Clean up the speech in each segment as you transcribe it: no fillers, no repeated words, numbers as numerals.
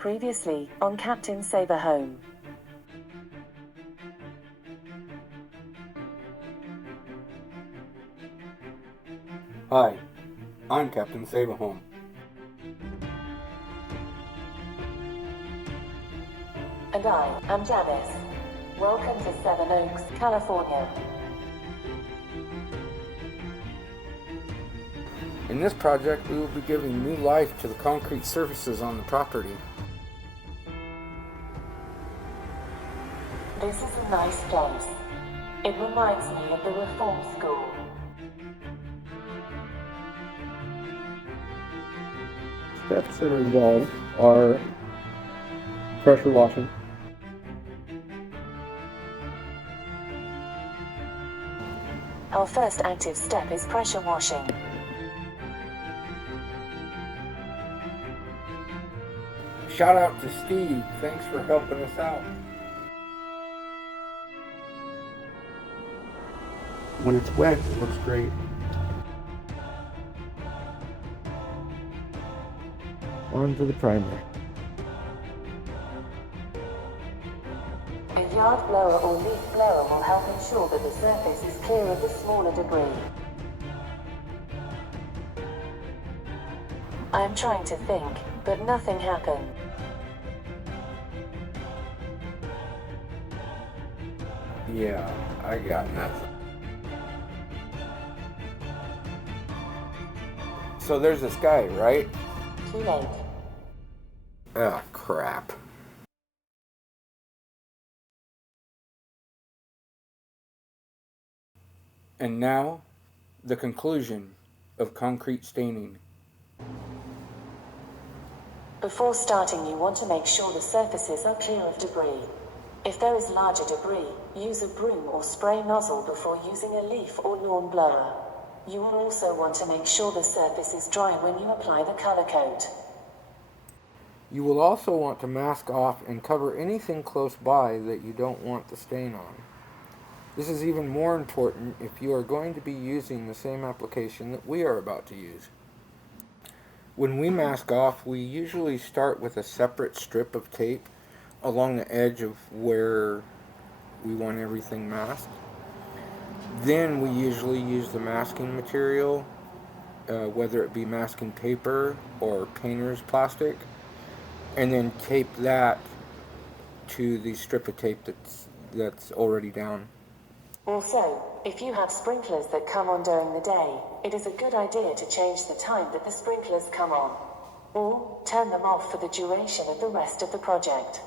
Previously, on Captain Saber Home. Hi, I'm Captain Saberhome. And I am Janice. Welcome to Seven Oaks, California. In this project, we will be giving new life to the concrete surfaces on the property. This is a nice place. It reminds me of the Reform School. Steps that are involved are pressure washing, Our first active step is pressure washing. Shout out to Steve, thanks for helping us out. when it's wet, it looks great. On to the primer. A yard blower or leaf blower will help ensure that the surface is clear of the smaller debris. I am trying to think, but nothing happened. Yeah, I got nothing. So there's this guy, right? Too late. Oh, crap. And now, the conclusion of concrete staining. Before starting, you want to make sure the surfaces are clear of debris. If there is larger debris, use a broom or spray nozzle before using a leaf or lawn blower. You will also want to make sure the surface is dry when you apply the color coat. You will also want to mask off and cover anything close by that you don't want the stain on. This is even more important if you are going to be using the same application that we are about to use. When we mask off, we usually start with a separate strip of tape along the edge of where we want everything masked. Then we usually use the masking material, whether it be masking paper or painter's plastic, and then tape that to the strip of tape that's already down. Also, if you have sprinklers that come on during the day, it is a good idea to change the time that the sprinklers come on, or turn them off for the duration of the rest of the project.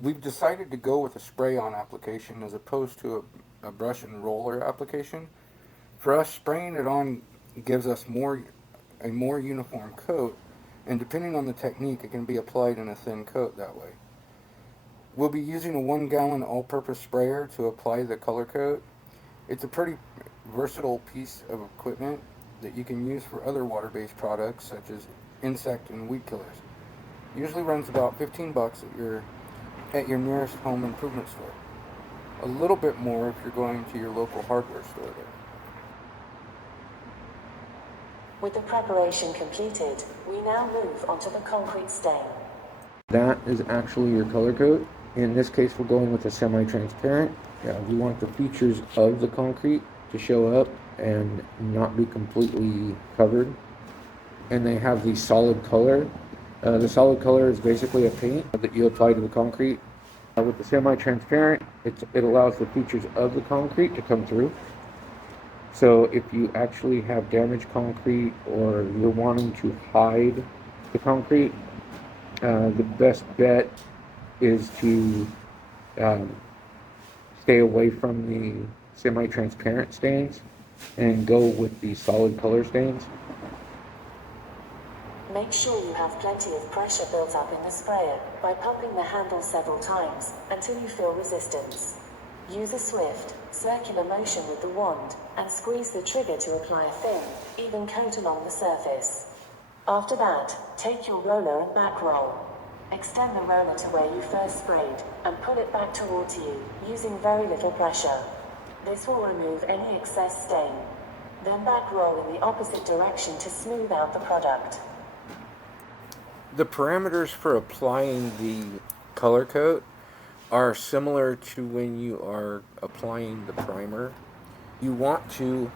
We've decided to go with a spray-on application as opposed to a brush and roller application. For us, spraying it on gives us a more uniform coat, and depending on the technique, it can be applied in a thin coat that way. We'll be using a 1-gallon all-purpose sprayer to apply the color coat. It's a pretty versatile piece of equipment that you can use for other water-based products such as insect and weed killers. Usually runs about $15 at your nearest home improvement store. A little bit more if you're going to your local hardware store there. With the preparation completed, we now move on to the concrete stain. That is actually your color coat. In this case, we're going with a semi-transparent. We want the features of the concrete to show up and not be completely covered. And they have the solid color. The solid color is basically a paint that you apply to the concrete. With the semi-transparent, it allows the features of the concrete to come through. So if you actually have damaged concrete or you're wanting to hide the concrete, the best bet is to stay away from the semi-transparent stains and go with the solid color stains. Make sure you have plenty of pressure built up in the sprayer by pumping the handle several times until you feel resistance. Use a swift, circular motion with the wand and squeeze the trigger to apply a thin, even coat along the surface. After that, take your roller and back roll. Extend the roller to where you first sprayed and pull it back towards you, using very little pressure. This will remove any excess stain. Then back roll in the opposite direction to smooth out the product. The parameters for applying the color coat are similar to when you are applying the primer. You want to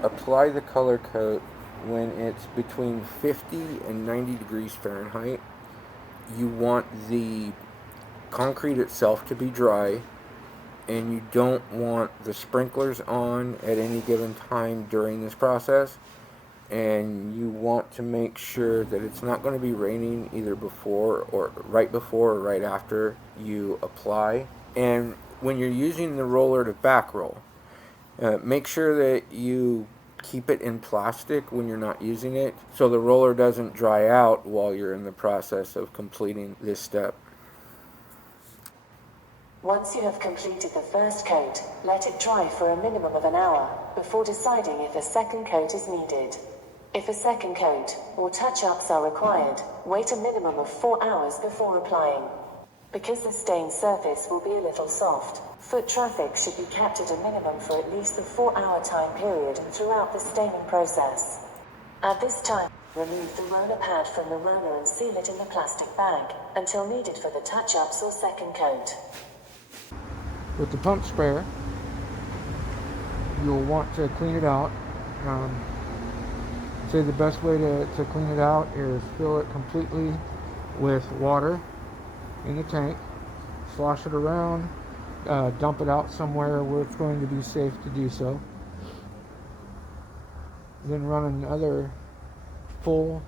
apply the color coat when it's between 50 and 90 degrees Fahrenheit. You want the concrete itself to be dry, and you don't want the sprinklers on at any given time during this process. And you want to make sure that it's not going to be raining either before or right after you apply. And when you're using the roller to back roll, make sure that you keep it in plastic when you're not using it so the roller doesn't dry out while you're in the process of completing this step. Once you have completed the first coat, let it dry for a minimum of an hour before deciding if a second coat is needed. If a second coat or touch-ups are required, wait a minimum of 4 hours before applying. Because the stained surface will be a little soft, foot traffic should be kept at a minimum for at least the 4-hour time period and throughout the staining process. At this time, remove the roller pad from the roller and seal it in the plastic bag until needed for the touch-ups or second coat. With the pump sprayer, you'll want to clean it out. Say the best way to clean it out is fill it completely with water in the tank, slosh it around, dump it out somewhere where it's going to be safe to do so. Then run another full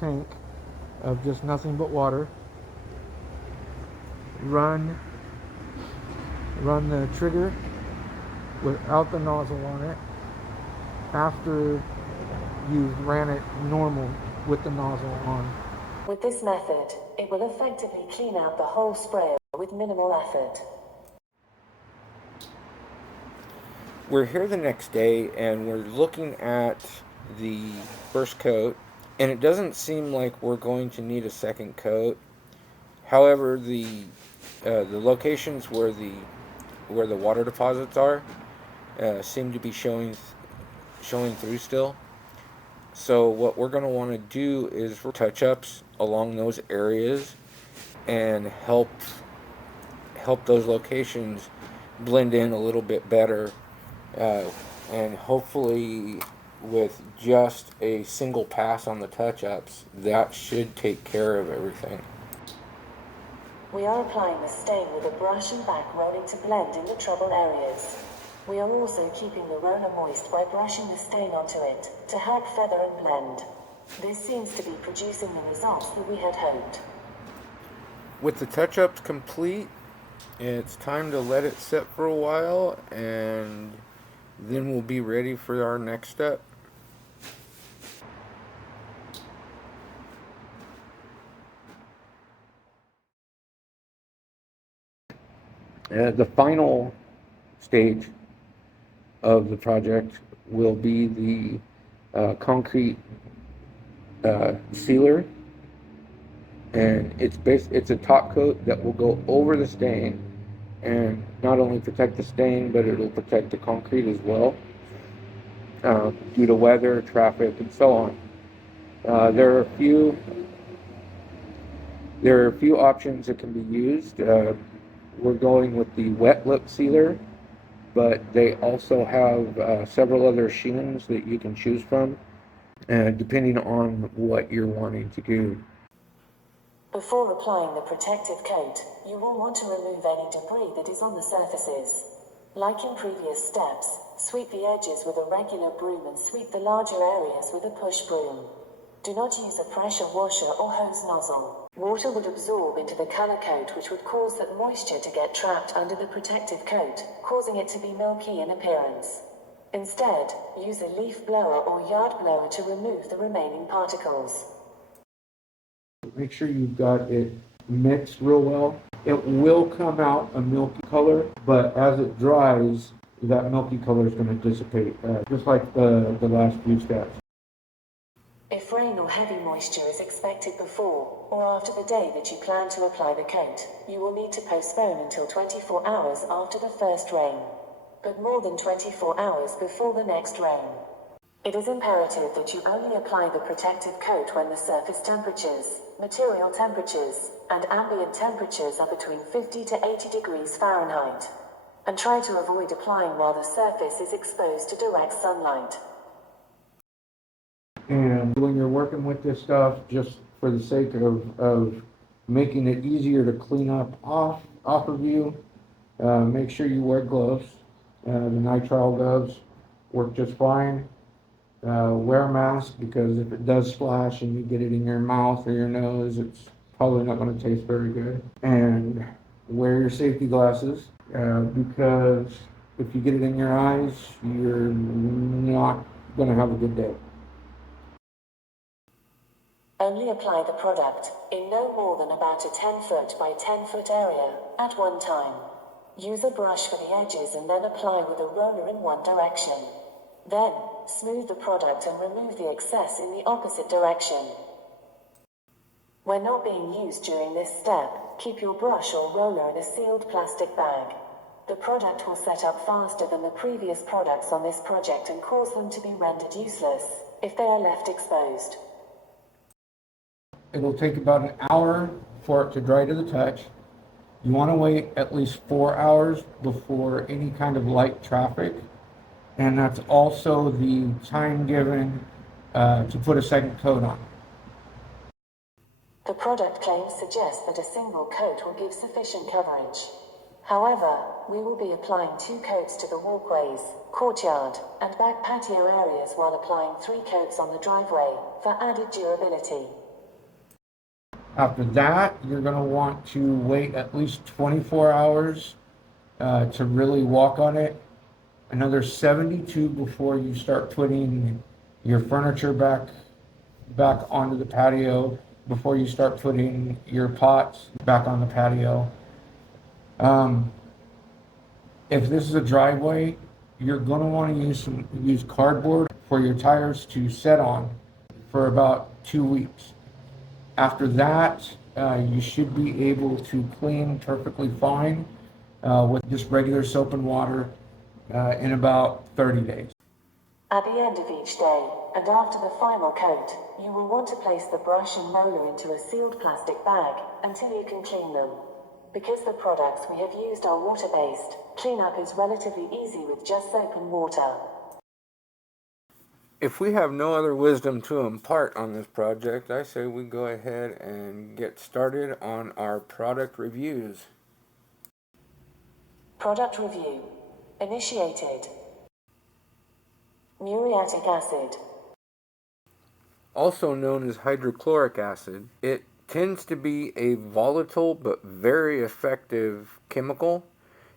tank of just nothing but water. Run the trigger without the nozzle on it after you've ran it normal with the nozzle on. With this method, it will effectively clean out the whole sprayer with minimal effort. We're here the next day and we're looking at the first coat, and it doesn't seem like we're going to need a second coat. However, the locations where the water deposits are seem to be showing through still. So what we're going to want to do is touch-ups along those areas and help those locations blend in a little bit better, and hopefully with just a single pass on the touch-ups, that should take care of everything. We are applying the stain with a brush and back rolling to blend in the trouble areas. We are also keeping the roller moist by brushing the stain onto it to help feather and blend. This seems to be producing the results that we had hoped. With the touch-ups complete, it's time to let it sit for a while, and then we'll be ready for our next step. The final stage of the project will be the concrete sealer, and it's a top coat that will go over the stain and not only protect the stain, but it'll protect the concrete as well, due to weather, traffic, and so on. There are a few options that can be used. We're going with the wet lip sealer, but they also have several other shimms that you can choose from, depending on what you're wanting to do. Before applying the protective coat, you will want to remove any debris that is on the surfaces. Like in previous steps, sweep the edges with a regular broom and sweep the larger areas with a push broom. Do not use a pressure washer or hose nozzle. Water would absorb into the color coat, which would cause that moisture to get trapped under the protective coat, causing it to be milky in appearance. Instead, use a leaf blower or yard blower to remove the remaining particles. Make sure you've got it mixed real well. It will come out a milky color, but as it dries, that milky color is going to dissipate, just like the last few steps. If rain or heavy moisture is expected before or after the day that you plan to apply the coat, you will need to postpone until 24 hours after the first rain, but more than 24 hours before the next rain. It is imperative that you only apply the protective coat when the surface temperatures, material temperatures, and ambient temperatures are between 50 to 80 degrees Fahrenheit. And try to avoid applying while the surface is exposed to direct sunlight. And when you're working with this stuff, just for the sake of making it easier to clean up off of you, make sure you wear gloves. The nitrile gloves work just fine. Wear a mask, because if it does splash and you get it in your mouth or your nose, it's probably not going to taste very good. And wear your safety glasses, because if you get it in your eyes, you're not going to have a good day. Only apply the product in no more than about a 10-foot by 10-foot area at one time. Use a brush for the edges and then apply with a roller in one direction. Then, smooth the product and remove the excess in the opposite direction. When not being used during this step, keep your brush or roller in a sealed plastic bag. The product will set up faster than the previous products on this project and cause them to be rendered useless if they are left exposed. It'll take about an hour for it to dry to the touch. You want to wait at least 4 hours before any kind of light traffic. And that's also the time given to put a second coat on. The product claims suggest that a single coat will give sufficient coverage. However, we will be applying 2 coats to the walkways, courtyard, and back patio areas while applying 3 coats on the driveway for added durability. After that, you're going to want to wait at least 24 hours to really walk on it. Another 72 before you start putting your furniture back onto the patio, before you start putting your pots back on the patio. If this is a driveway, you're going to want to use cardboard for your tires to set on for about 2 weeks. After that, you should be able to clean perfectly fine with just regular soap and water in about 30 days. At the end of each day, and after the final coat, you will want to place the brush and roller into a sealed plastic bag until you can clean them. Because the products we have used are water-based, cleanup is relatively easy with just soap and water. If we have no other wisdom to impart on this project, I say we go ahead and get started on our product reviews. Product review. Initiated. Muriatic acid. Also known as hydrochloric acid, it tends to be a volatile but very effective chemical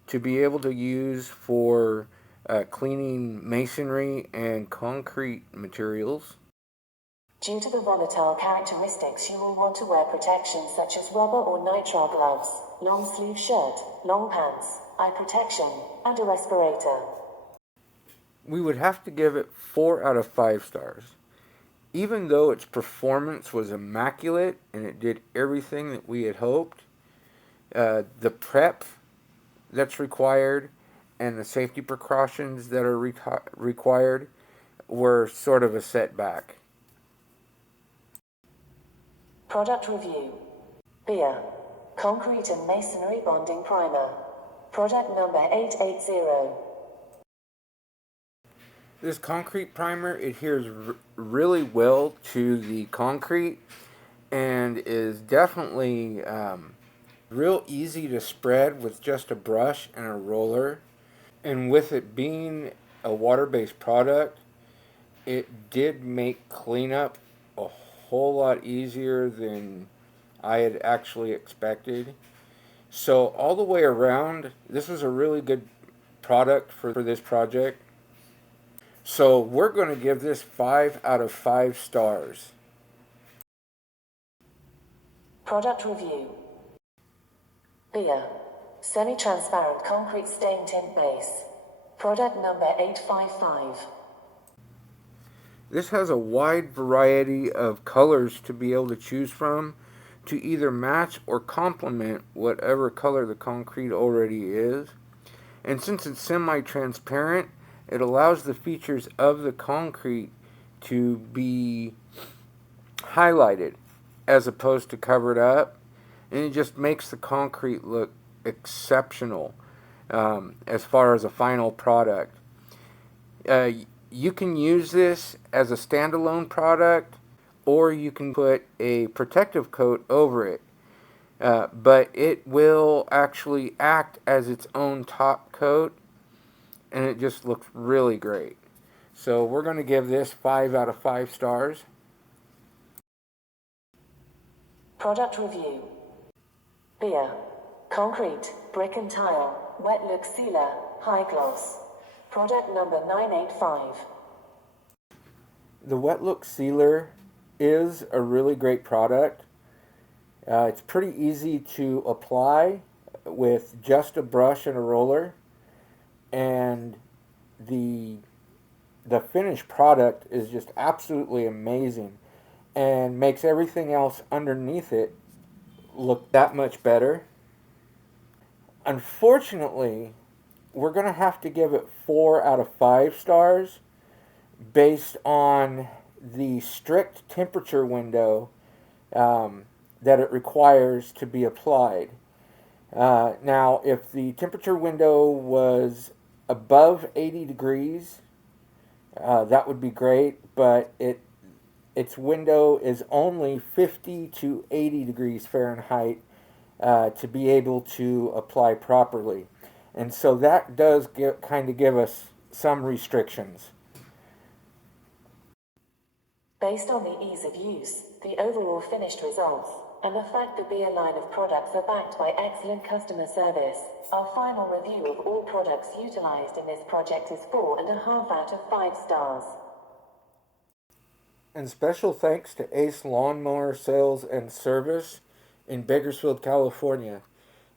to be able to use for cleaning masonry and concrete materials. Due to the volatile characteristics, you will want to wear protection such as rubber or nitrile gloves, long sleeve shirt, long pants, eye protection, and a respirator. We would have to give it 4 out of 5 stars. Even though its performance was immaculate and it did everything that we had hoped, the prep that's required and the safety precautions that are required were sort of a setback. Product review. Beer. Concrete and Masonry Bonding Primer. Product number 880. This concrete primer adheres really well to the concrete and is definitely real easy to spread with just a brush and a roller. And with it being a water-based product, it did make cleanup a whole lot easier than I had actually expected. So all the way around, this was a really good product for this project. So we're going to give this 5 out of 5 stars. Product review. Beer. Semi-transparent concrete stain tint base. Product number 855. This has a wide variety of colors to be able to choose from to either match or complement whatever color the concrete already is. And since it's semi-transparent, it allows the features of the concrete to be highlighted as opposed to covered up, and it just makes the concrete look exceptional as far as a final product. You can use this as a standalone product, or you can put a protective coat over it, but it will actually act as its own top coat, and it just looks really great. So we're going to give this 5 out of 5 stars. Product review. Beer. Concrete, brick and tile, wet look sealer, high gloss. Product number 985. The Wet Look Sealer is a really great product. It's pretty easy to apply with just a brush and a roller, and the finished product is just absolutely amazing and makes everything else underneath it look that much better. Unfortunately, we're going to have to give it 4 out of 5 stars based on the strict temperature window that it requires to be applied. Now, if the temperature window was above 80 degrees, that would be great, but its window is only 50 to 80 degrees Fahrenheit to be able to apply properly. And so that does kind of give us some restrictions. Based on the ease of use, the overall finished results, and the fact the Beer line of products are backed by excellent customer service, our final review of all products utilized in this project is 4.5 out of 5 stars. And special thanks to Ace Lawnmower Sales and Service in Bakersfield, California.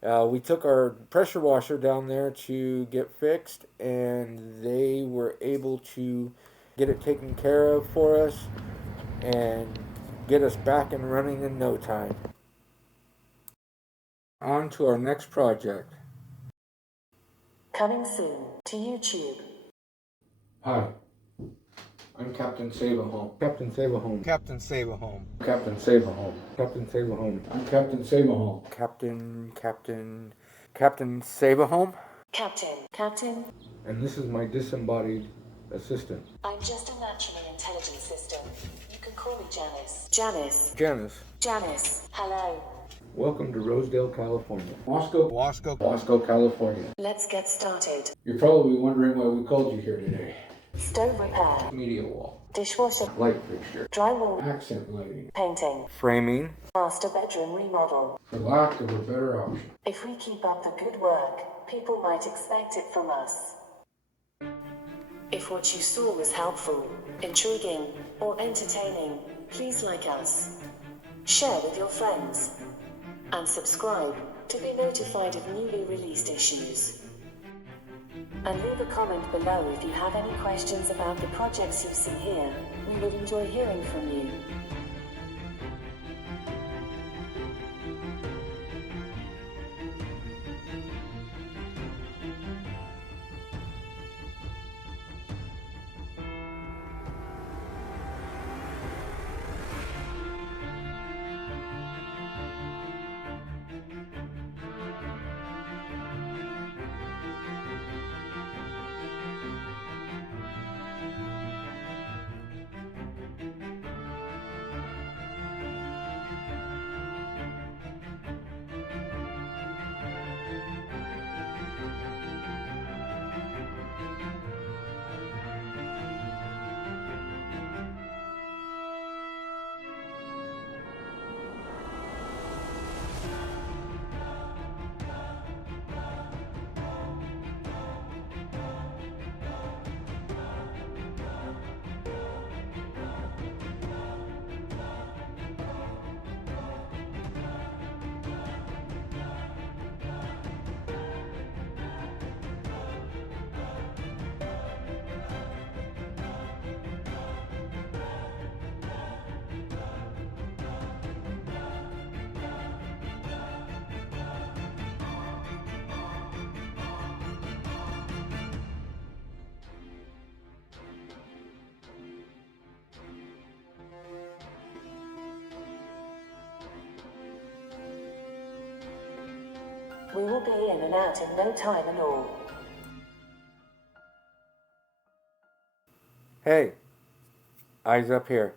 We took our pressure washer down there to get fixed, and they were able to get it taken care of for us and get us back and running in no time. On to our next project. Coming soon to YouTube. Hi, I'm Captain Save-A-Home. Captain Save-A-Home. Captain Save-A-Home. Captain Save-A-Home. Captain Save-A-Home. I'm Captain Save-A-Home. Captain Save-A-Home. Captain. And this is my disembodied assistant. I'm just a naturally intelligent system. You can call me Janice. Janice. Hello. Welcome to Rosedale, California. Wasco, California. Let's get started. You're probably wondering why we called you here today. Stove repair. Media wall, Dishwasher. Light fixture. Drywall. accent lighting, Painting. Framing. Master bedroom remodel. for lack of a better option. If we keep up the good work, people might expect it from us. If what you saw was helpful, intriguing, or entertaining, please like us. Share with your friends. And subscribe to be notified of newly released issues. And leave a comment below if you have any questions about the projects you see here. We would enjoy hearing from you. We will be in and out in no time at all. Hey, eyes up here.